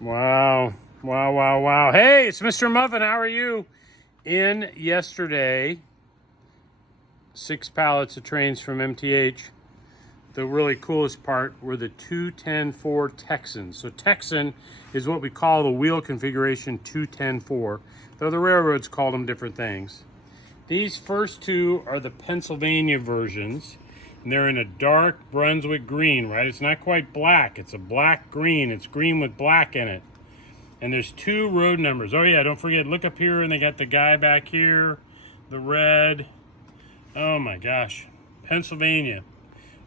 Wow. Wow, wow, wow. Hey, it's Mr. Muffin. How are you? In yesterday, 6 pallets of trains from MTH. The really coolest part were the 210-4 Texans. So Texan is what we call the wheel configuration 210-4, though the railroads called them different things. These first two are the Pennsylvania versions, and they're in a dark Brunswick green, right? It's not quite black. It's a black green. It's green with black in it. And there's 2 road numbers. Oh yeah, don't forget, look up here, and they got the guy back here, the red. Oh my gosh, Pennsylvania,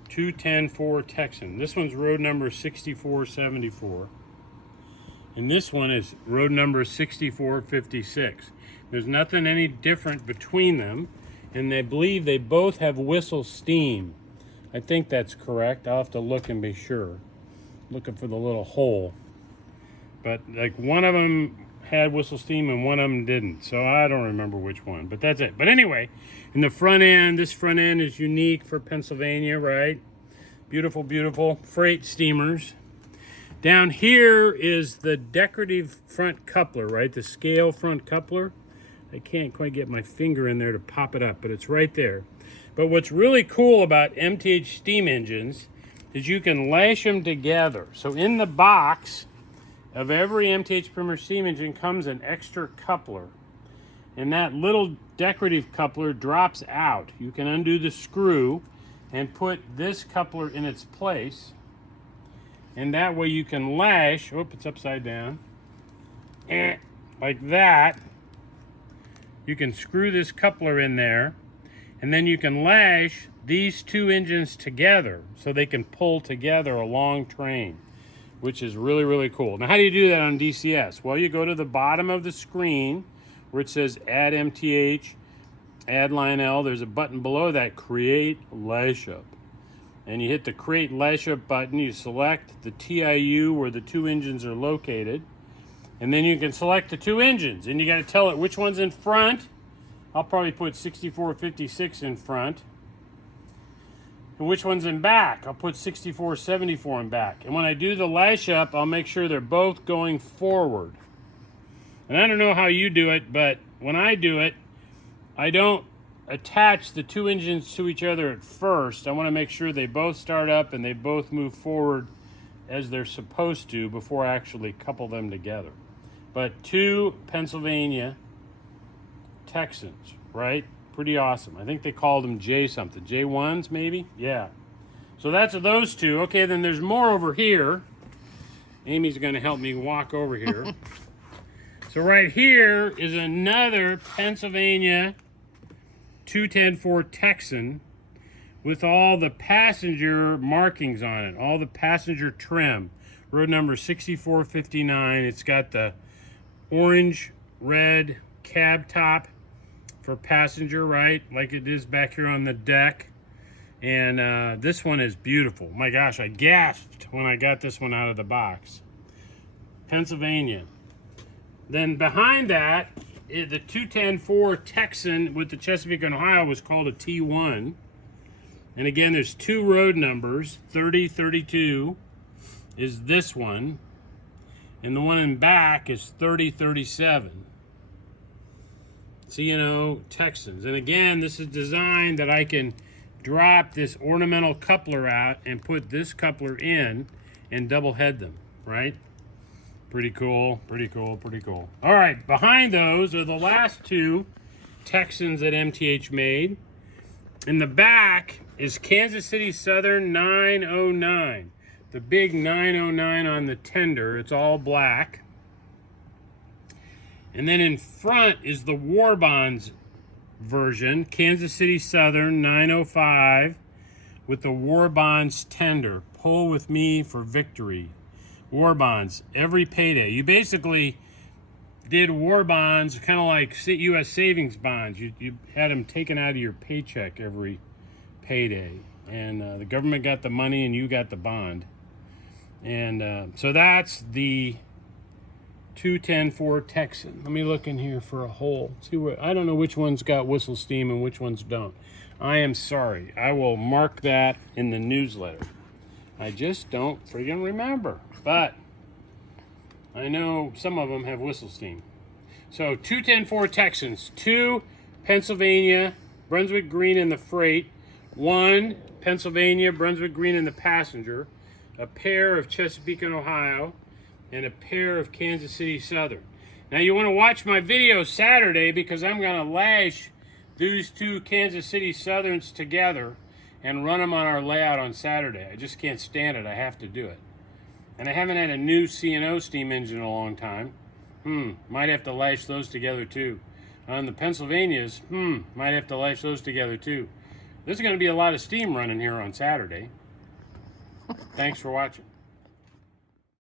210-4 Texan. This one's road number 6474. And this one is road number 6456. There's nothing any different between them, and they believe they both have whistle steam. I think that's correct. I'll have to look and be sure. Looking for the little hole. But like one of them had whistle steam and one of them didn't. So I don't remember which one, but that's it. But anyway, in the front end, this front end is unique for Pennsylvania, right? Beautiful, beautiful freight steamers. Down here is the decorative front coupler, right? The scale front coupler. I can't quite get my finger in there to pop it up, but it's right there. But what's really cool about MTH steam engines is you can lash them together. So in the box of every MTH Premier steam engine comes an extra coupler. And that little decorative coupler drops out. You can undo the screw and put this coupler in its place. And that way you can lash, oh, it's upside down, like that. You can screw this coupler in there, and then you can lash these 2 engines together so they can pull together a long train, which is really, really cool. Now, how do you do that on DCS? Well, you go to the bottom of the screen where it says Add MTH, Add Line L. There's a button below that, Create Lash Up. And you hit the Create Lash Up button. You select the TIU where the 2 engines are located. And then you can select the 2 engines. And you got to tell it which one's in front. I'll probably put 6456 in front. And which one's in back? I'll put 6474 in back. And when I do the lash up, I'll make sure they're both going forward. And I don't know how you do it, but when I do it, I don't attach the 2 engines to each other at first. I want to make sure they both start up and they both move forward as they're supposed to before I actually couple them together. But 2 Pennsylvania Texans, right? Pretty awesome. I think they called them J something. J1s maybe? Yeah. So that's those 2. Okay, then there's more over here. Amy's going to help me walk over here. So right here is another Pennsylvania 210-4 Texan with all the passenger markings on it, all the passenger trim. Road number 6459. It's got the orange, red cab top for passenger, right? Like it is back here on the deck. And this one is beautiful. My gosh, I gasped when I got this one out of the box. Pennsylvania. Then behind that, the 210-4 Texan with the Chesapeake and Ohio was called a T1. And again, there's 2 road numbers. 3032 is this one. And the one in back is 3037. C&O Texans. And again, this is designed that I can drop this ornamental coupler out and put this coupler in and double head them, right? Pretty cool, pretty cool, pretty cool. All right, behind those are the last 2 Texans that MTH made. In the back is Kansas City Southern 909. The big 909 on the tender. It's all black. And then in front is the War Bonds version, Kansas City Southern 905 with the War Bonds tender. Pull with me for victory. War bonds, every payday. You basically did war bonds kind of like U.S. savings bonds. You had them taken out of your paycheck every payday. And the government got the money and you got the bond. And so that's the 210-4 Texan. Let me look in here for a hole. See what, I don't know which one's got whistle steam and which ones don't. I am sorry. I will mark that in the newsletter. I just don't friggin' remember. But I know some of them have whistle steam. So 210-4 Texans, 2 Pennsylvania, Brunswick Green in the freight, 1 Pennsylvania, Brunswick Green in the passenger, a pair of Chesapeake and Ohio, and a pair of Kansas City Southern. Now you want to watch my video Saturday because I'm going to lash these 2 Kansas City Southerns together and run them on our layout on Saturday. I just can't stand it. I have to do it. And I haven't had a new C&O steam engine in a long time. Might have to lash those together too. On the Pennsylvanias, might have to lash those together too. There's going to be a lot of steam running here on Saturday. Thanks for watching.